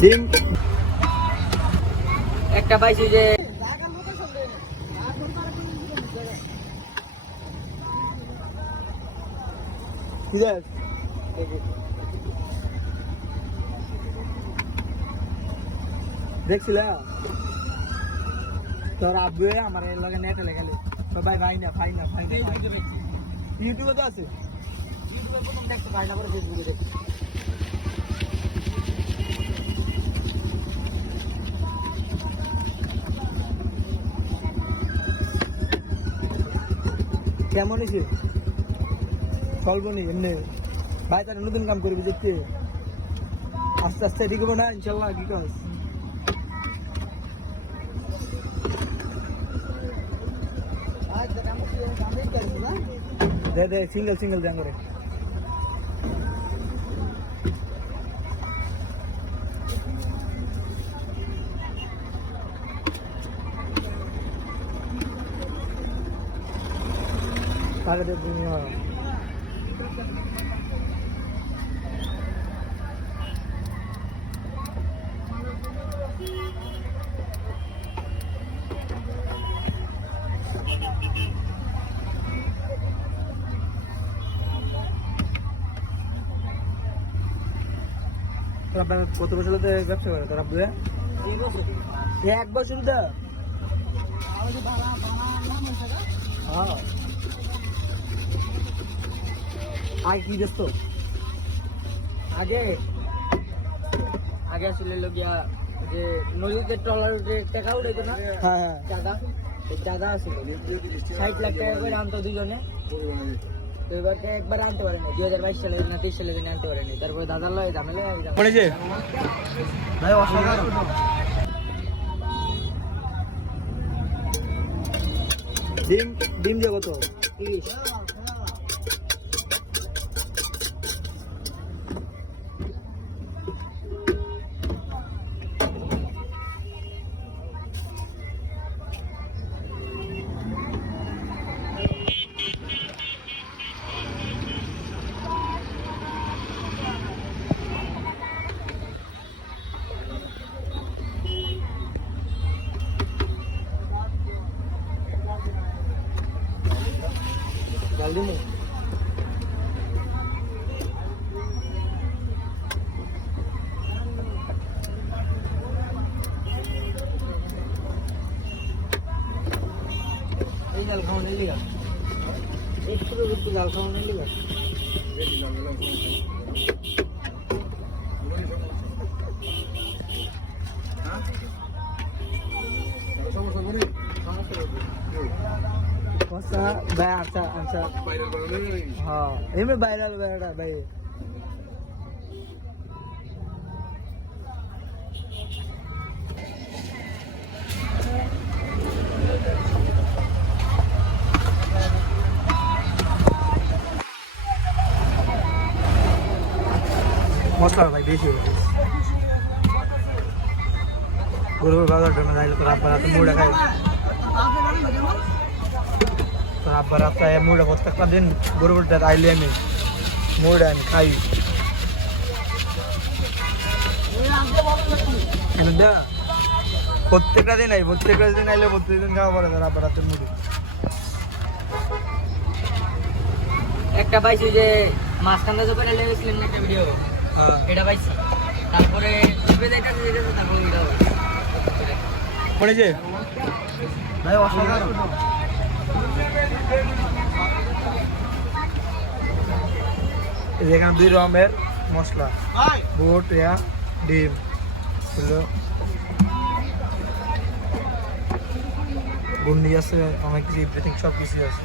ডিম একটা পাইছি যে দেখছিল তোর আব্বু আমার লগে নেট লেখালে সবাই ভাই না ইউটিউবে তো আছে ইউটিউবে প্রথম দেখতে পাই না, পরে ফেসবুকে দেখি। কেমন হয়েছে চলবো নি এমনি ভাই তার নতুন কাম করবি দেখতে আস্তে আস্তে ঠিক হবে না ইনশাল্লাহ কি কাজ দে সিঙ্গেল দেন করে তাহলে আপনার কত বছর হতে ব্যবসা করে তোর আব্বু? 1 বছর দা আগে কি ব্যস্ত আগে আসলে লোকিয়া যে নদীতে ট্রলার টাকা উঠেছে না, হ্যাঁ চাঁদা আসছিল 60 লাখ টাকা করে আনতো দুজনে। তো এবার একবার আনতে পারেনি, 2022 সালে না 23 সালে আনতে পারেনি। তারপরে দাদার লয় ঝামেলা পড়েছে ভাই অসাধারণ ডিম যে কত 30। जल्दी में जाल खाओ नहीं लेगा, एक तो जाल खाओ नहीं लेगा। भाई आंसर हाँ ये वायरल भाई मसला भाई बेसी गरु बाजार में आइले तो आप तो मुड़ा खाए तो आप रास्ता है मुड़ा प्रत्येक दिन गरु आइले हमें मुड़ा खाई प्रत्येक दिन आई प्रत्येक दिन आइले प्रत्येक दिन खावा पड़े आप रात मुड़ी একটা পাইছি যে মাছখান্দা যখন এলে গেছিলেন একটা ভিডিও, এটা পাইছি। তারপরে টিপে দেখাতে যেটা তারপরে এটা পড়েছে ভাই অসাধারণ এখানে 2 রকমের মশলা বুট ইয়া ডিম হলো গুন্ডি আছে অনেক কিছু এভরিথিং সব কিছু আছে।